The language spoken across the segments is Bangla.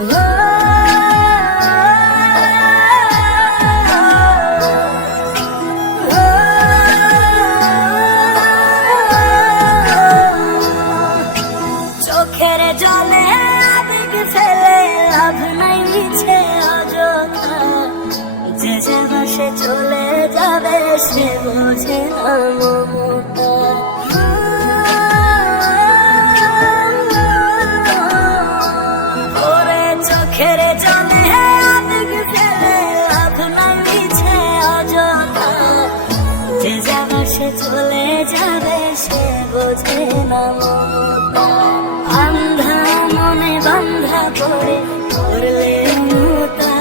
চোখের জলে আবেগ ফেলে লাভ নাই মিছে অযথা, যে যে বাসে চলে যাবে সে বোঝে না মমতা। ওরে চোখের জলে আবেগ ফেলে লাভ নাই মিছে অযথা, যে যে বাসে চলে যাবে সে বোঝে না মমতা। আন্ধা মনে বান্ধা করে করলে মুতা,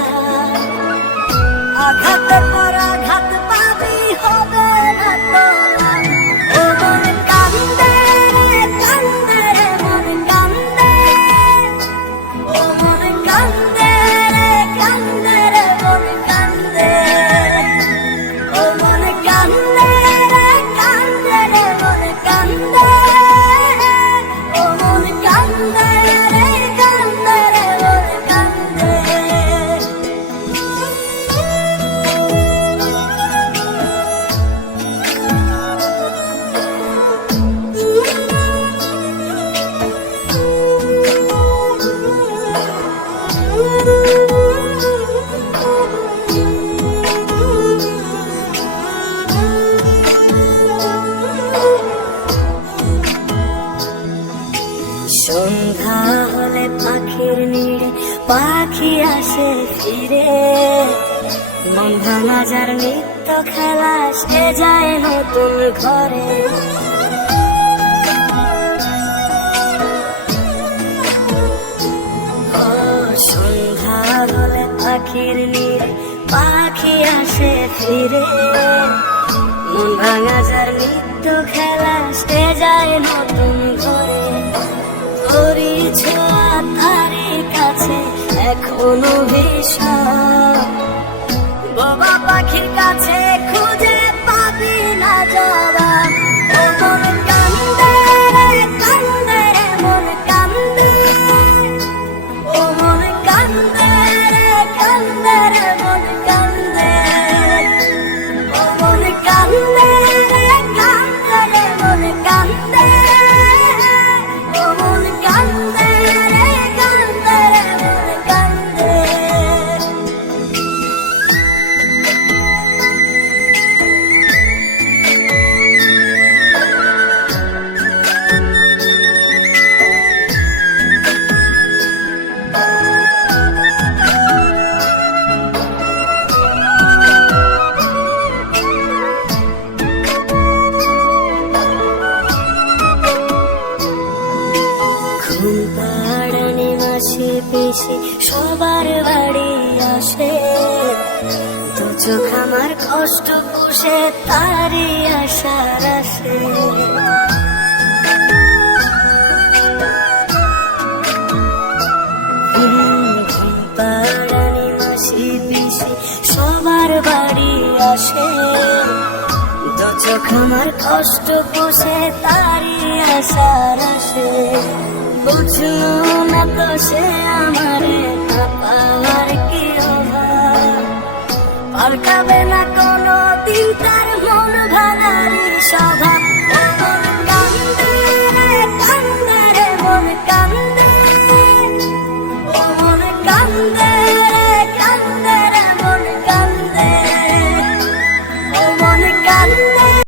আঘাত পর আঘাত পাবি হবে না তোলা। ও মন কান্দে রে কান্দে রে মন কান্দে, ও মন কান্দে রে কান্দে রে মন কান্দে, ও মন কান্দে রে কান্দে রে মন কান্দে, ও মন কান্দে রে কান্দে রে মন কান্দে। সন্ধ্যা হলে পাখির নিড়ে পাখি আসে ফিরে, মন ভাঙা যার নিত্য খেলা সে যায় নতুন ঘরে। ও সন্ধ্যা হলে পাখির নিড়ে পাখি আসে ফিরে, মন ভাঙা যার নিত্য খেলা সে যায় নতুন ঘরে। তোরি ছোঁয়া তারি কাছে এখনো বিষয়, বোবা পাখির কাছে খুঁজে পাবি না জবাব। ও মন কান্দে রে কান্দে রে মন কান্দে, ও মন কান্দে রে কান্দে রে মন কান্দে, ও মন কান্দে রে কান্দে রে মন কান্দে, ও মন কান্দে রে কান্দে রে মন কান্দে। ঘুম পাড়ানি মাসি পিসি সবার বাড়ি আসে, দু চোখ আমার কষ্ট পুষে তারই আশার আসে। ঘুম পাড়ানি মাসি পিসি সবার বাড়ি আসে, দু চোখ আমার কষ্ট পুষে তারই আশার আসে। বুঝলো না তো সে আমারে না পাওয়ার কি অভাব, পাল্টাবে না কোনো দিন তার মন ভাঙারি স্বভাব। ও মন কান্দে রে কান্দে রে মন কান্দে, ও মন কান্দে